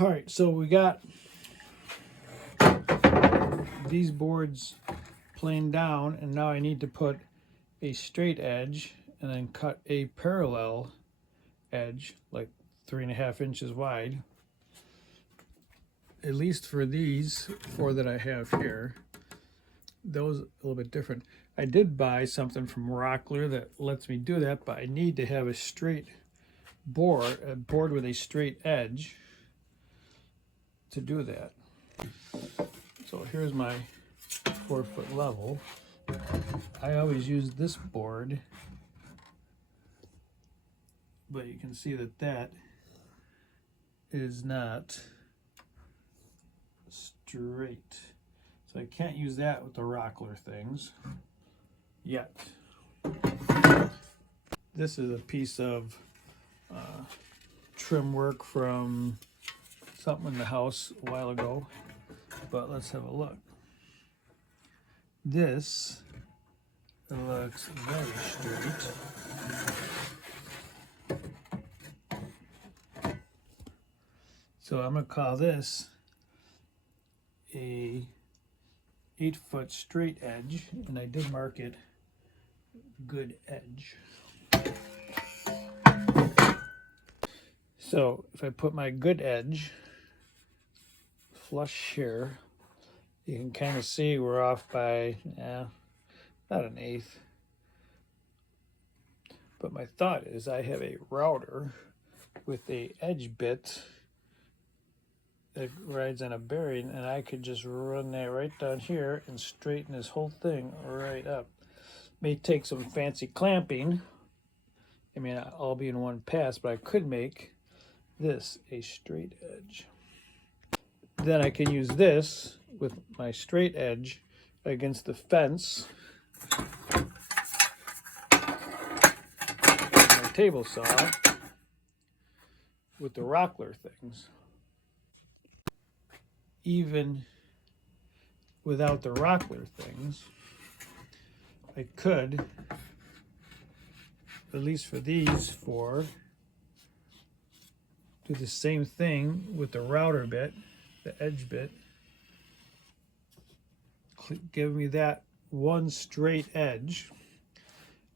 All right, so we got these boards planed down, and now I need to put a straight edge and then cut a parallel edge, like 3.5 inches wide, at least for these 4 that I have here. Those a little bit different. I did buy something from Rockler that lets me do that, but I need to have a straight board, a board with a straight edge to do that. So here's my 4-foot level. I always use this board, but you can see that that is not straight. So I can't use that with the Rockler things yet. This is a piece of trim work from something in the house a while ago, but let's have a look. This looks very straight. So I'm going to call this a 8-foot straight edge, and I did mark it good edge. So if I put my good edge flush here, you can kind of see we're off by not 1/8. But my thought is I have a router with a edge bit that rides on a bearing, and I could just run that right down here and straighten this whole thing right up. May take some fancy clamping. I mean, all be in one pass, but I could make this a straight edge. Then I can use this with my straight edge against the fence, my table saw with the Rockler things. Even without the Rockler things, I could, at least for these 4, do the same thing with the router bit, the edge bit. Give me that one straight edge,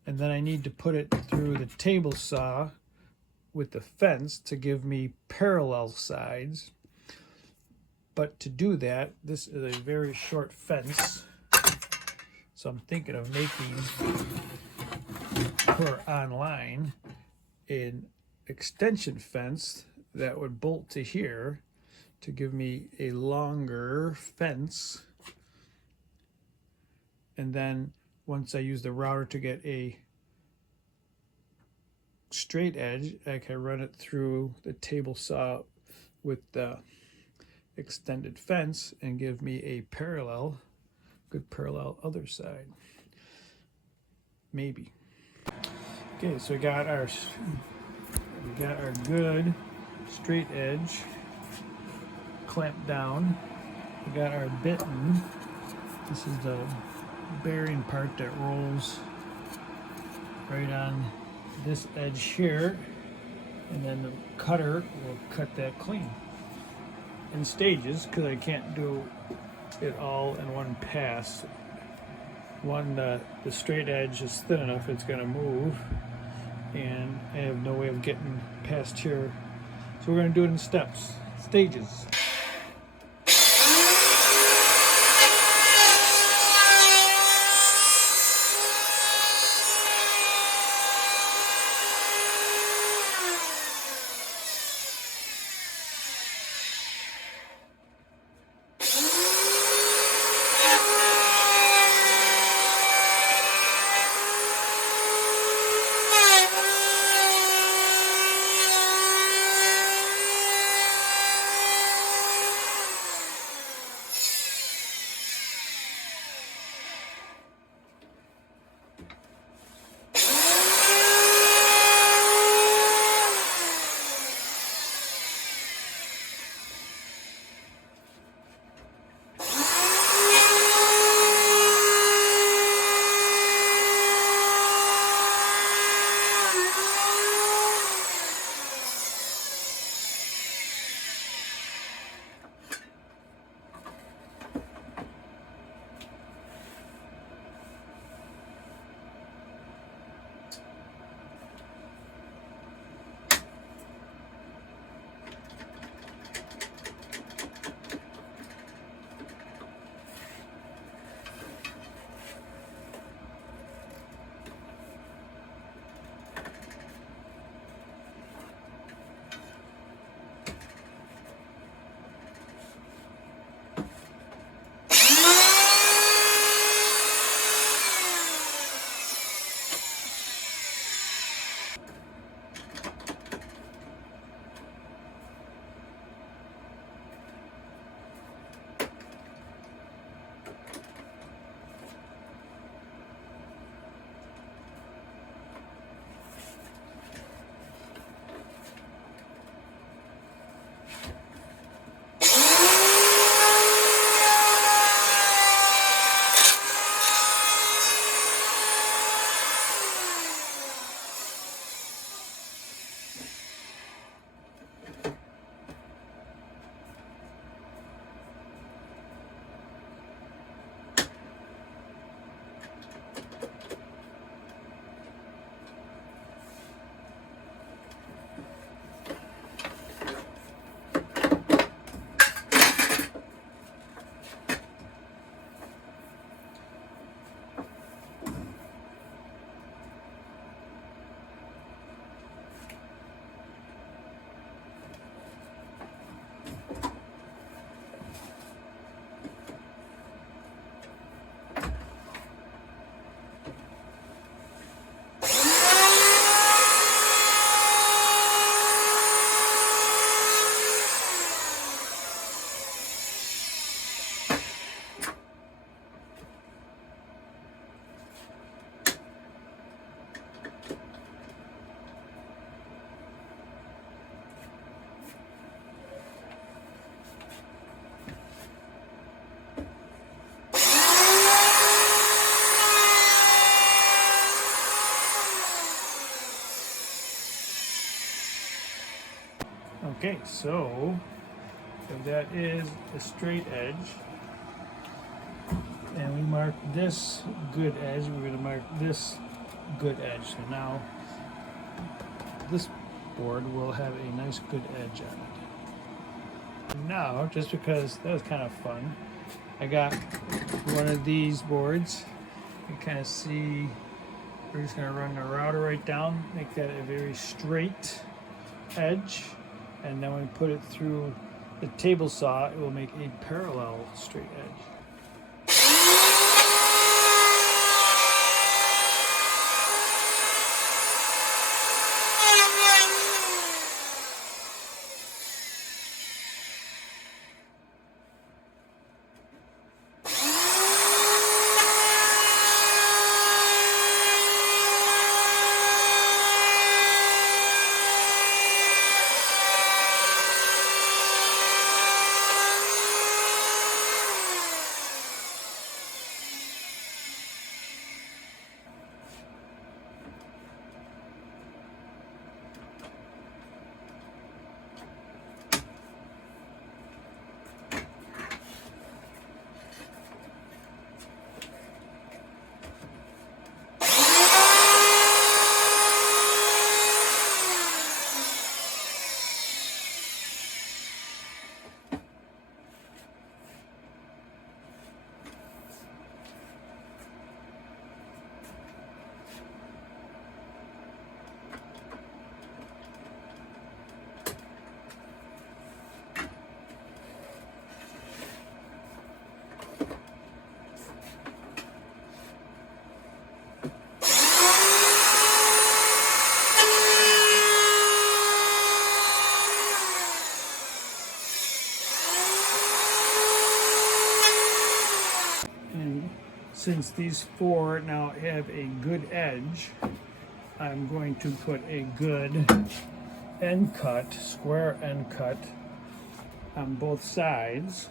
and then I need to put it through the table saw with the fence to give me parallel sides. But to do that, this is a very short fence, so I'm thinking of making for online an extension fence that would bolt to here to give me a longer fence. And then once I use the router to get a straight edge, I can run it through the table saw with the extended fence and give me a parallel, good parallel other side. Maybe. Okay, so we got our good straight edge clamped down. We got our bitten. This is the bearing part that rolls right on this edge here, and then the cutter will cut that clean in stages, because I can't do it all in one pass. The straight edge is thin enough it's going to move, and I have no way of getting past here, so we're going to do it in stages. Okay, so if that is a straight edge, and we mark this good edge, we're going to mark this good edge. So now this board will have a nice good edge on it. And now, just because that was kind of fun, I got one of these boards. You kind of see, we're just going to run the router right down, make that a very straight edge, and then when we put it through the table saw, it will make a parallel straight edge. Since these four now have a good edge, I'm going to put a good end cut, square end cut on both sides.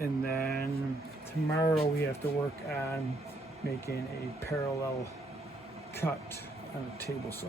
And then tomorrow we have to work on making a parallel cut on a table saw.